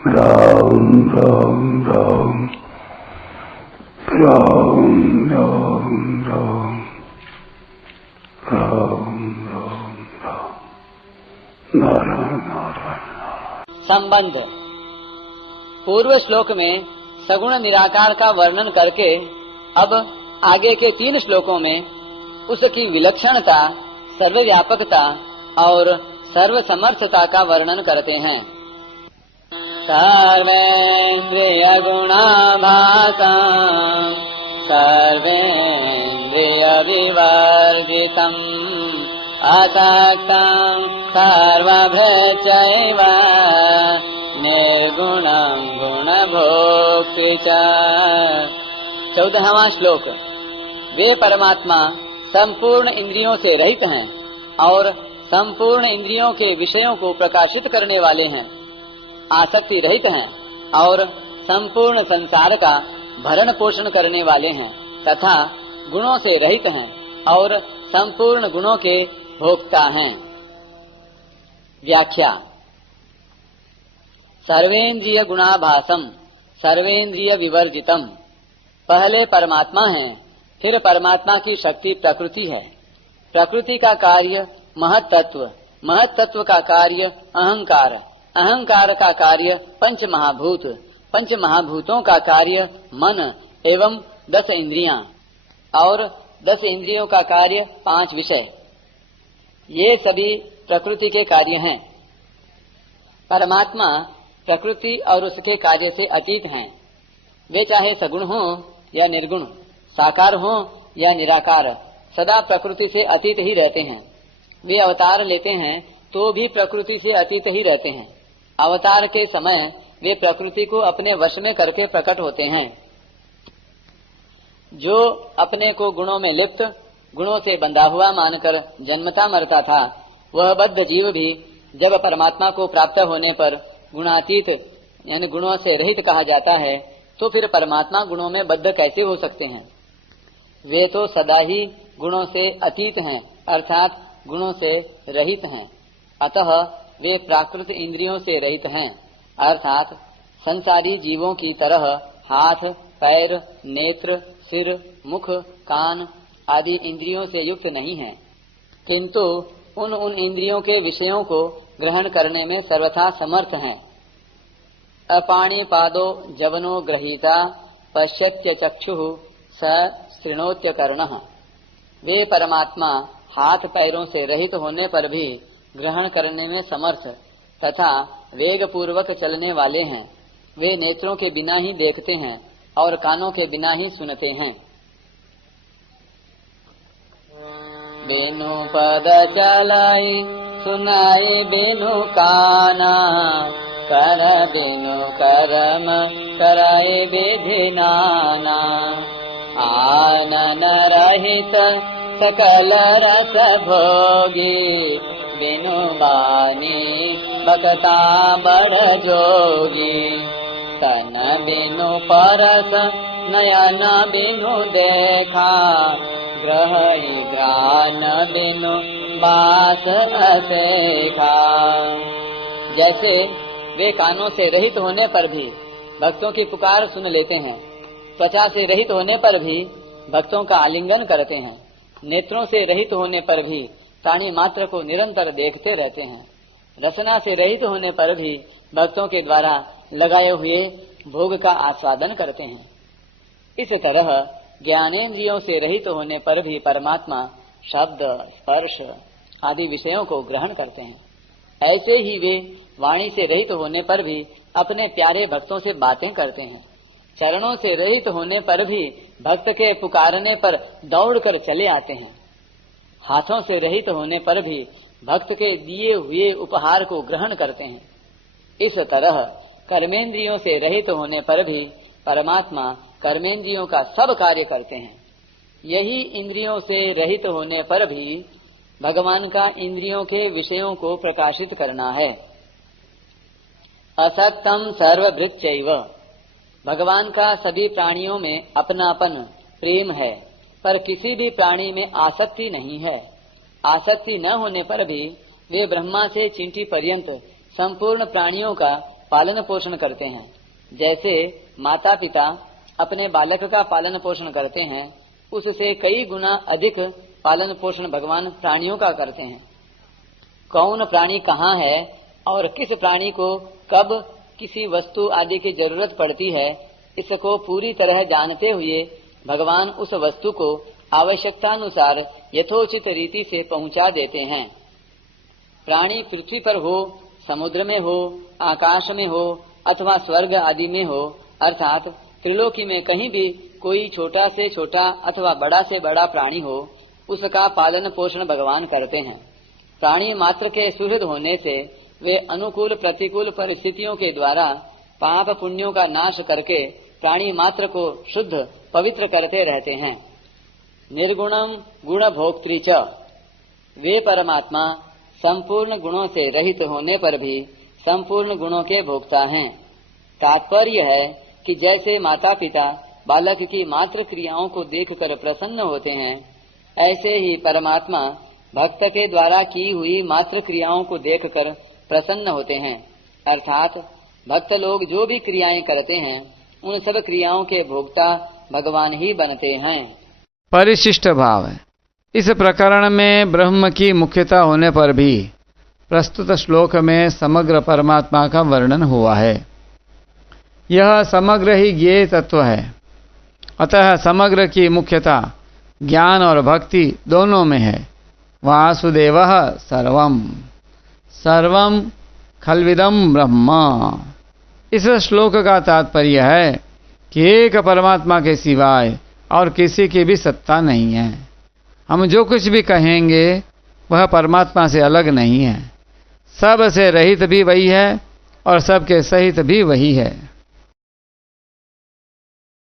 राम राम राम राम राम राम राम राम राम नारायण नारायण। संबंध। पूर्व श्लोक में सगुण निराकार का वर्णन करके अब आगे के 3 श्लोकों में उसकी विलक्षणता, सर्वव्यापकता और सर्वसमर्थता का वर्णन करते हैं। सर्वेन्द्रिय गुणाभासं सर्वेन्द्रिय विवर्जितम् असक्तं सर्वभृच्चैव निर्गुणं गुणभोक्तृ च। 14वां श्लोक। वे परमात्मा संपूर्ण इंद्रियों से रहित हैं और संपूर्ण इंद्रियों के विषयों को प्रकाशित करने वाले हैं, आसक्ति रहित हैं और संपूर्ण संसार का भरण पोषण करने वाले हैं तथा गुणों से रहित हैं और संपूर्ण गुणों के भोक्ता हैं। व्याख्या। सर्वेन्द्रिय गुणाभासम सर्वेन्द्रिय विवर्जितम। पहले परमात्मा है, फिर परमात्मा की शक्ति प्रकृति है। प्रकृति का कार्य महत्तत्व, महत्तत्व का कार्य अहंकार, अहंकार का कार्य पंच महाभूत, पंच महाभूतों का कार्य मन एवं 10 इंद्रियां और 10 इंद्रियों का कार्य 5 विषय। ये सभी प्रकृति के कार्य हैं। परमात्मा प्रकृति और उसके कार्य से अतीत हैं। वे चाहे सगुण हो या निर्गुण, साकार हो या निराकार, सदा प्रकृति से अतीत ही रहते हैं। वे अवतार लेते हैं तो भी प्रकृति से अतीत ही रहते हैं। अवतार के समय वे प्रकृति को अपने वश में करके प्रकट होते हैं। जो अपने को गुणों में लिप्त, गुणों से बंधा हुआ मानकर जन्मता मरता था, वह बद्ध जीव भी जब परमात्मा को प्राप्त होने पर गुणातीत यानी गुणों से रहित कहा जाता है, तो फिर परमात्मा गुणों में बद्ध कैसे हो सकते हैं? वे तो सदा ही गुणों से अतीत हैं, अर्थात गुणों से रहित हैं। अतः वे प्राकृत इंद्रियों से रहित हैं, अर्थात संसारी जीवों की तरह हाथ, पैर, नेत्र, सिर, मुख, कान आदि इंद्रियों से युक्त नहीं हैं, किंतु उन इंद्रियों के विषयों को ग्रहण करने में सर्वथा समर्थ हैं। अपाणि पादो जवनो गृहीता पश्यत्य चक्षुः स शृणोत्य कर्णः। वे परमात्मा हाथ पैरों से रहित होने पर भी ग्रहण करने में समर्थ तथा वेग पूर्वक चलने वाले हैं। वे नेत्रों के बिना ही देखते हैं और कानों के बिना ही सुनते हैं। बिनु पद चलाई सुनाई बिनु काना, कर बिनु कर्म कराए विधि नाना। आनन रहित सकल रस भोगी, बिनु बानी बकता बड़ जोगी। तन बिनु परस नयन बिनु देखा, ग्रही ग्रान बिनु बास असेखा। जैसे वे कानों से रहित होने पर भी भक्तों की पुकार सुन लेते हैं, त्वचा से रहित होने पर भी भक्तों का आलिंगन करते हैं, नेत्रों से रहित होने पर भी प्राणी मात्र को निरंतर देखते रहते हैं, रसना से रहित होने पर भी भक्तों के द्वारा लगाए हुए भोग का आस्वादन करते हैं। इस तरह ज्ञानेंद्रियों से रहित होने पर भी परमात्मा शब्द, स्पर्श आदि विषयों को ग्रहण करते हैं। ऐसे ही वे वाणी से रहित होने पर भी अपने प्यारे भक्तों से बातें करते हैं। चरणों से रहित होने पर भी भक्त के पुकारने पर दौड़कर चले आते हैं। हाथों से रहित होने पर भी भक्त के दिए हुए उपहार को ग्रहण करते हैं। इस तरह कर्मेंद्रियों से रहित होने पर भी परमात्मा कर्मेंद्रियों का सब कार्य करते हैं। यही इंद्रियों से रहित होने पर भी भगवान का इंद्रियों के विषयों को प्रकाशित करना है। असक्तम सर्वभृच्चैव। भगवान का सभी प्राणियों में अपनापन प्रेम है, पर किसी भी प्राणी में आसक्ति नहीं है। आसक्ति न होने पर भी वे ब्रह्मा से चींटी पर्यंत संपूर्ण प्राणियों का पालन पोषण करते हैं। जैसे माता पिता अपने बालक का पालन पोषण करते हैं, उससे कई गुना अधिक पालन पोषण भगवान प्राणियों का करते हैं। कौन प्राणी कहाँ है और किस प्राणी को कब किसी वस्तु आदि की जरूरत पड़ती है, इसको पूरी तरह जानते हुए भगवान उस वस्तु को आवश्यकतानुसार यथोचित रीति से पहुंचा देते हैं। प्राणी पृथ्वी पर हो, समुद्र में हो, आकाश में हो अथवा स्वर्ग आदि में हो, अर्थात त्रिलोकी में कहीं भी कोई छोटा से छोटा अथवा बड़ा से बड़ा प्राणी हो, उसका पालन पोषण भगवान करते हैं। प्राणी मात्र के सुहृद होने से वे अनुकूल प्रतिकूल परिस्थितियों के द्वारा पाप पुण्यों का नाश करके प्राणी मात्र को शुद्ध पवित्र करते रहते हैं। निर्गुणम गुण भोक्त्री च, वे परमात्मा संपूर्ण गुणों से रहित होने पर भी संपूर्ण गुणों के भोक्ता हैं। तात्पर्य है कि जैसे माता पिता बालक की मात्र क्रियाओं को देखकर प्रसन्न होते हैं, ऐसे ही परमात्मा भक्त के द्वारा की हुई मात्र क्रियाओं को देखकर प्रसन्न होते हैं। अर्थात भक्त लोग जो भी क्रियाएं करते हैं, उन सब क्रियाओं के भोक्ता भगवान ही बनते हैं। परिशिष्ट भाव है। इस प्रकरण में ब्रह्म की मुख्यता होने पर भी प्रस्तुत श्लोक में समग्र परमात्मा का वर्णन हुआ है। यह समग्र ही ज्ञेय तत्व है, अतः समग्र की मुख्यता ज्ञान और भक्ति दोनों में है। वासुदेवः सर्वम सर्वम खल्विदम ब्रह्म। इस श्लोक का तात्पर्य है कि एक परमात्मा के सिवाय और किसी की भी सत्ता नहीं है। हम जो कुछ भी कहेंगे वह परमात्मा से अलग नहीं है। सब से रहित भी वही है और सबके सहित भी वही है।